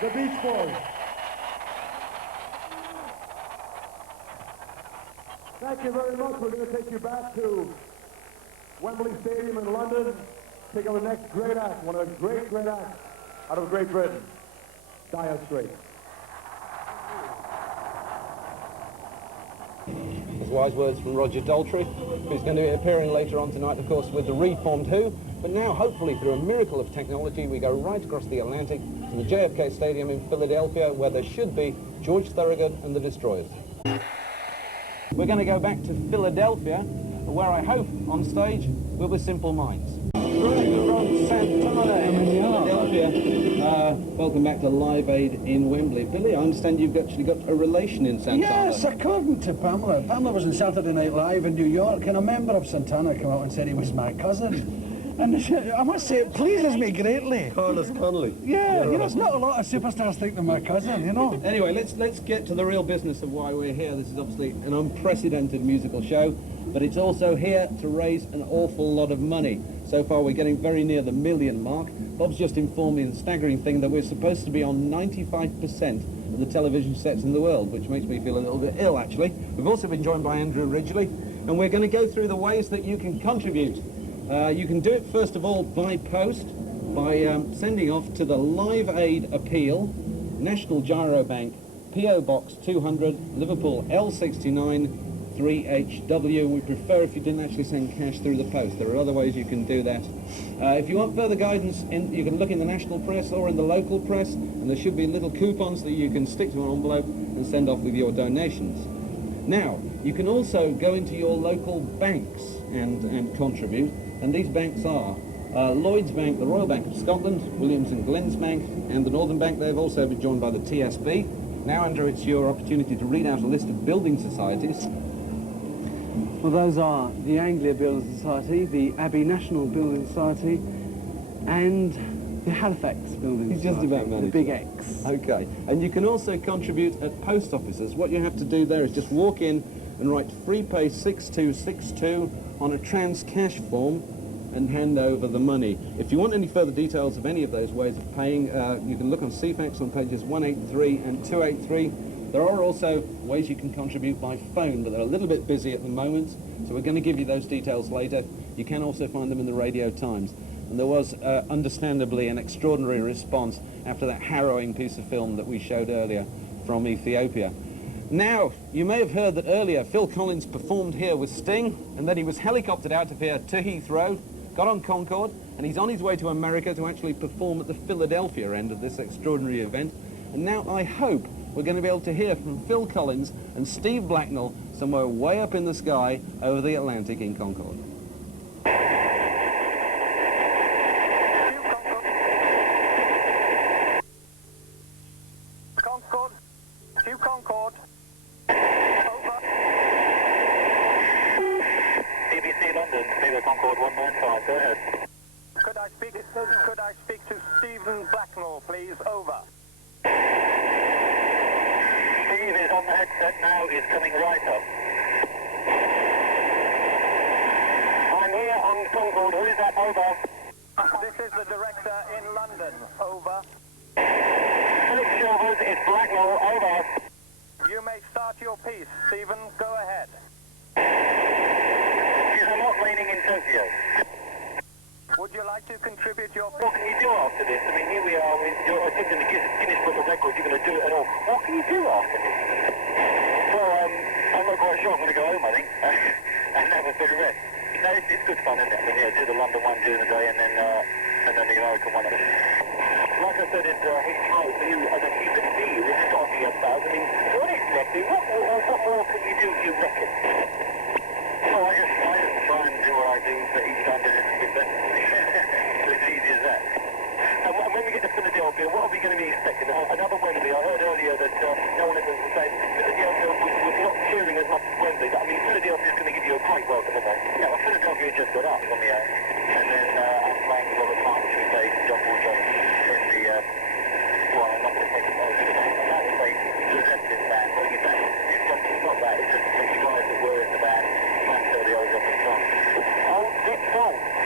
the Beach Boys. Thank you very much. We're going to take you back to Wembley Stadium in London. Take on the next great act, one of the great acts out of Great Britain, Dire Straits. There's wise words from Roger Daltrey, who's going to be appearing later on tonight, of course, with the reformed Who. But now, hopefully, through a miracle of technology, we go right across the Atlantic to the JFK Stadium in Philadelphia, where there should be George Thorogood and the Destroyers. We're going to go back to Philadelphia, where I hope, on stage, we'll be Simple Minds. Right, from Santana in Philadelphia. Welcome back to Live Aid in Wembley. Billy, I understand you've actually got a relation in Santana. Yes, according to Pamela. Pamela was in Saturday Night Live in New York, and a member of Santana came out and said he was my cousin. And I must say, it pleases me greatly. Carlos Connolly. Yeah, you know, it's not a lot of superstars think they're my cousin, you know. Anyway, let's get to the real business of why we're here. This is obviously an unprecedented musical show, but it's also here to raise an awful lot of money. So far, we're getting very near the million mark. Bob's just informed me the staggering thing that we're supposed to be on 95% of the television sets in the world, which makes me feel a little bit ill, actually. We've also been joined by Andrew Ridgeley, and we're going to go through the ways that you can contribute. You can do it, first of all, by post, by sending off to the Live Aid Appeal, National Gyro Bank, P.O. Box 200, Liverpool L69, 3HW. We prefer if you didn't actually send cash through the post. There are other ways you can do that. If you want further guidance, you can look in the national press or in the local press, and there should be little coupons that you can stick to an envelope and send off with your donations. Now, you can also go into your local banks and contribute, and these banks are Lloyds Bank, the Royal Bank of Scotland, Williams and Glenn's Bank, and the Northern Bank. They've also been joined by the TSB. Now, Andrew, it's your opportunity to read out a list of building societies. Well, those are the Anglia Building Society, the Abbey National Building Society, and the Halifax Building Society. Just about managed. The Big X. Okay, and you can also contribute at post offices. What you have to do there is just walk in and write Free Pay 6262 on a trans cash form and hand over the money. If you want any further details of any of those ways of paying, you can look on CFAX on pages 183 and 283. There are also ways you can contribute by phone, but they're a little bit busy at the moment, so we're going to give you those details later. You can also find them in the Radio Times. And there was, understandably, an extraordinary response after that harrowing piece of film that we showed earlier from Ethiopia. Now, you may have heard that earlier Phil Collins performed here with Sting, and then he was helicoptered out of here to Heathrow, got on Concorde, and he's on his way to America to actually perform at the Philadelphia end of this extraordinary event. And now I hope we're going to be able to hear from Phil Collins and Steve Blacknell somewhere way up in the sky over the Atlantic in Concorde. Concorde. To Concorde. Over. BBC London, Viva Concorde 195, go ahead. Could I speak to Stephen Blacknell, please? Over. Steve is on the headset now, is coming right up. I'm here on Concorde, who is that? Over. This is the director in London. Over. Philip Silvers, it's Blacknell. Over. You may start your piece, Stephen. Go ahead. Is a lot raining in Tokyo? Would you like to contribute your... What can you do after this? I mean, here we are, you're in the Guinness Book of Records, you're going to do it at all. What can you do after this? Well, I'm not quite sure. I'm going to go home, I think, and have a bit of rest. No, it's good fun, isn't it? I mean, yeah, do the London one during the day, and then the American one. Like I said, it's how you as a human being is talking about. I mean, what exactly? What more can you do, you reckon? Oh, I just try and do what I do, but each time do it a bit better. It's as easy as that. And when we get to Philadelphia, what are we going to be expecting? Another Wembley. I heard earlier that no one ever was saying Philadelphia was not cheering as much as Wembley. I mean, Philadelphia is going to give you a great welcome, isn't it? Yeah, well, Philadelphia just got up on the air. And then I'm playing Robert Plant, which we played John Paul Jones in the, well, I'm not going to take it over. That was a receptive band. What you think? It's not that. It's just the guys that were in the band. The old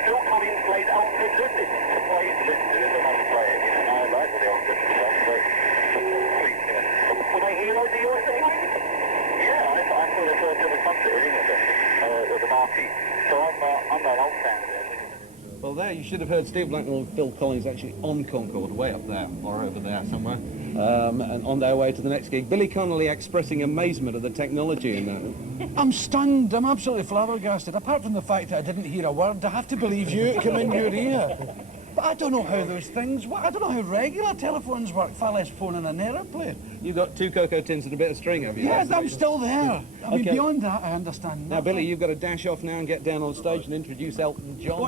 Phil Collins played Alfred Liddell, plays Well, there you should have heard Steve Blackmore and Phil Collins actually on Concorde, way up there, or over there somewhere, and on their way to the next gig. Billy Connolly expressing amazement at the technology in that. I'm stunned. I'm absolutely flabbergasted. Apart from the fact that I didn't hear a word, I have to believe you. It came in your ear. But I don't know how those things work. I don't know how regular telephones work, far less phone in an aeroplane. You've got 2 cocoa tins and a bit of string, have you? Yes, I'm still there. I mean, Okay. beyond that, I understand Now, nothing. Billy, you've got to dash off now and get down on stage and introduce Elton John.